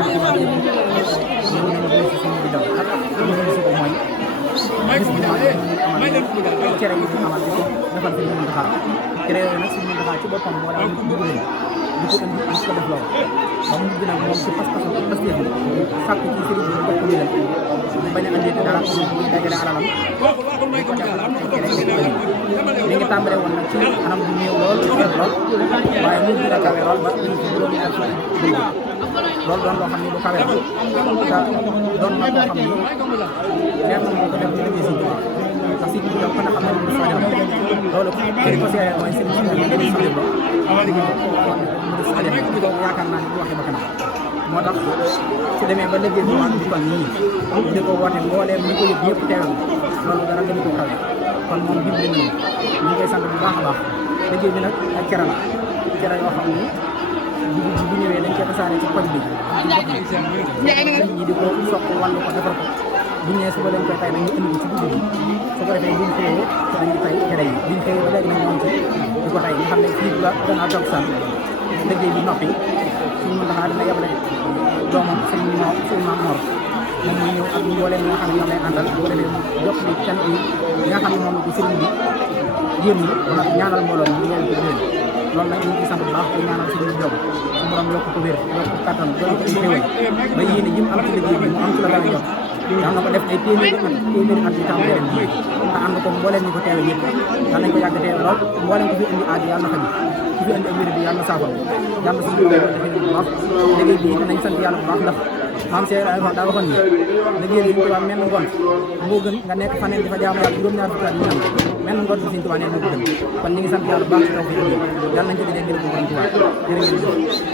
dem ci wàllu yëpp ñu ngi leen di suñu bi daw ak ñu ngi si ko mooy gis bi amal cere yi ñu amal di ko defal fi ñu mën taxaar cere yooyu nag suñu mën taxaar ci boppam moo daan dugg leen di ko indi di ko def loolu ba mu mujj nag moom ci pas-pas bi sàkk ci sëriñ bi jox ko leen bañ a andi dara muy dajale alalam di ko def mi ngi tàmbale woon nag ci anam bu néew lool lool waaye mu gën a kawe lool ba ñu ci juróomi ak bëri loolu doon loo xam ne lu kawe la te doon na koo xam ne leer na moo ko def ci liggéey si ndax si biir yow kon xam ne lu soñal loolu ki ko seere mooy sëriñ si ñu ngi soñal ba liggéey ko yaakaar naa ne bu waxee ba kanam moo tax su demee ba liggéey bi wàllu kon nii di ko woote mbooleem ñu ko yëg ñëpp teewal loolu dara gën ko kawe kon moom dimbali nañu ñu ngi koy sant bu baax a baax liggéey bi nag ay cere la cere yoo xam ne dugub ji bu ñëwee dañ koy tasaare ci koñ bi ñi di ko soq wàllu ko defar ko bu ñëwee suba dañ koy tay nag ñu indi ko ci dugub ji su ko defee buñ xëyee ci lañu tay cere yi buñ xëyee ba léegi nag moom ci di ko tay nga xam ne fii la gannaaw toog sant liggéey bi noppi suñu mën taxaa dina yebale doomam suñu maam Mor moom muy ñëw ak mbooleem nga xam ne ñoom lay àndal bu ko defee mu jot li cant yi nga xam ne moom la ko sëriñ bi yéen ñi wala ñaanal mbooloo mi ngeen ko déwén loolu nag ñu ngi sant bu baax di ñaanal suñu job su borom yokk ko wér yokk ko kattan doon ko xéwal ba yéene ji mu am ci liggéey bi mu am ci la dara jot yàlla na ko def ay téeméeri at yu tàmbali ren bii te ànd ko mbooleem ñi ko teewe yëpp yàlla nañ ko yàgg teewe lool mbooleem ko fi indi aaj yàlla na xañ ku fi indi ak wér bi yàlla na saafara yàlla suñu borom defee bu baax liggéey bi nañ sant yàlla bu baax ndax maam Cheikh Ibrahima daa waxoon ni liggéey bi Tuubaa menn ngont moo gën nga nekk faneen di fa jaamu yàlla juróom-ñaar fukki at ñu am menn ngont bi Sëriñ Tuubaa nee moo ko gën kon ñu ngi sant yàlla bu baax ci taw bi yàlla nañ ci liggéey ngir bu Tuubaa jërë ngeen